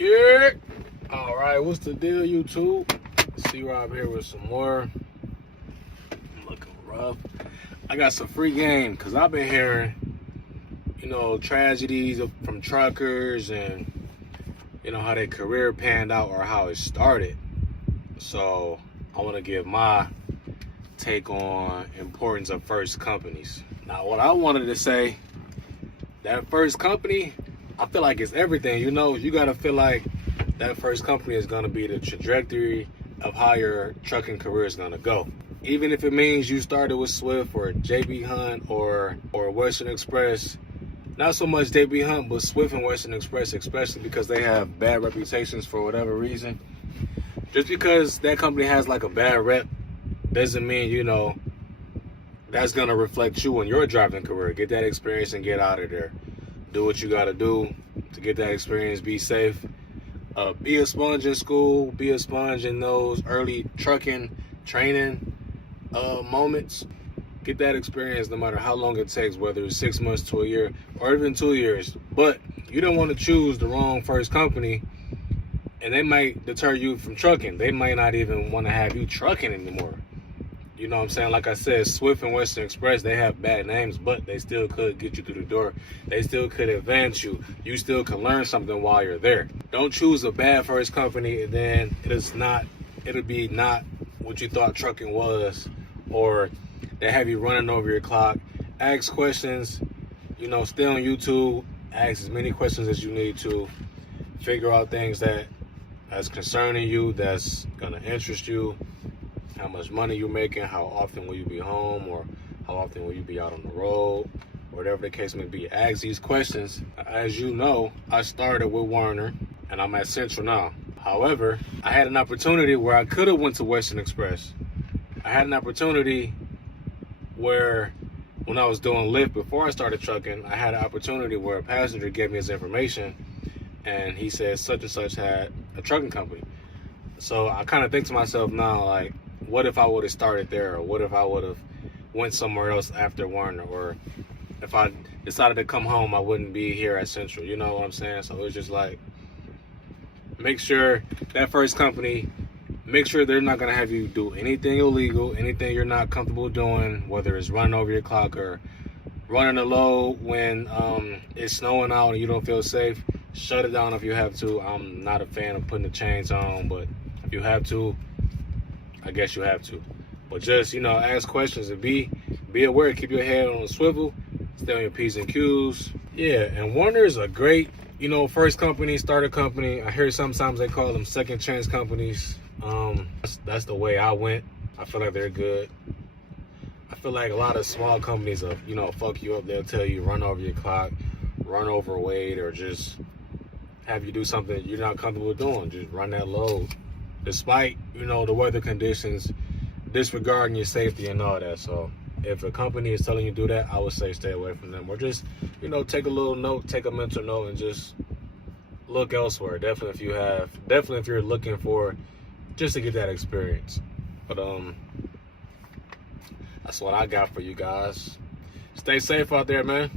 Yeah. All right, what's the deal, YouTube? C-Rob here with some more. I'm looking rough. I got some free game because I've been hearing, tragedies from truckers and, how their career panned out or how it started. So I want to give my take on importance of first companies. Now, what I wanted to say, that first company, I feel like it's everything. You got to feel like that first company is going to be the trajectory of how your trucking career is going to go. Even if it means you started with Swift or JB Hunt or Western Express, not so much JB Hunt, but Swift and Western Express, especially because they have bad reputations for whatever reason. Just because that company has like a bad rep doesn't mean, that's going to reflect you in your driving career. Get that experience and get out of there. Do what you got to do to get that experience. Be safe. Be a sponge in school. Be a sponge in those early trucking training moments. Get that experience no matter how long it takes, whether it's 6 months to a year or even 2 years. But you don't want to choose the wrong first company, and they might deter you from trucking. They might not even want to have you trucking anymore. You know what I'm saying? Like I said, Swift and Western Express, they have bad names, but they still could get you through the door. They still could advance you. You still can learn something while you're there. Don't choose a bad first company and then it'll be not what you thought trucking was, or they have you running over your clock. Ask questions, stay on YouTube, ask as many questions as you need to. Figure out things that's concerning you, that's gonna interest you. How much money you're making, how often will you be home, or how often will you be out on the road, whatever the case may be. Ask these questions. As you know, I started with Werner and I'm at Central now. However, I had an opportunity where I could have went to Western Express. I had an opportunity where when I was doing Lyft before I started trucking, I had an opportunity where a passenger gave me his information and he said such and such had a trucking company. So I kind of think to myself now, like, what if I would have started there, or what if I would have went somewhere else after Werner, or if I decided to come home, I wouldn't be here at Central. You know what I'm saying? So it's just like, make sure that first company, make sure they're not going to have you do anything illegal, anything you're not comfortable doing, whether it's running over your clock or running a load when it's snowing out and you don't feel safe. Shut it down if you have to. I'm not a fan of putting the chains on, but if you have to, I guess you have to. But just, ask questions and be aware. Keep your head on a swivel. Stay on your P's and Q's. Yeah, and Werner is a great, first company, starter company. I hear sometimes they call them second chance companies. That's the way I went. I feel like they're good. I feel like a lot of small companies will, fuck you up. They'll tell you run over your clock, run overweight, or just have you do something you're not comfortable doing. Just run that load. Despite, the weather conditions, disregarding your safety and all that. So if a company is telling you to do that, I would say stay away from them. Or just, take a little note, take a mental note, and just look elsewhere. Definitely if you're looking for just to get that experience. But that's what I got for you guys. Stay safe out there, man.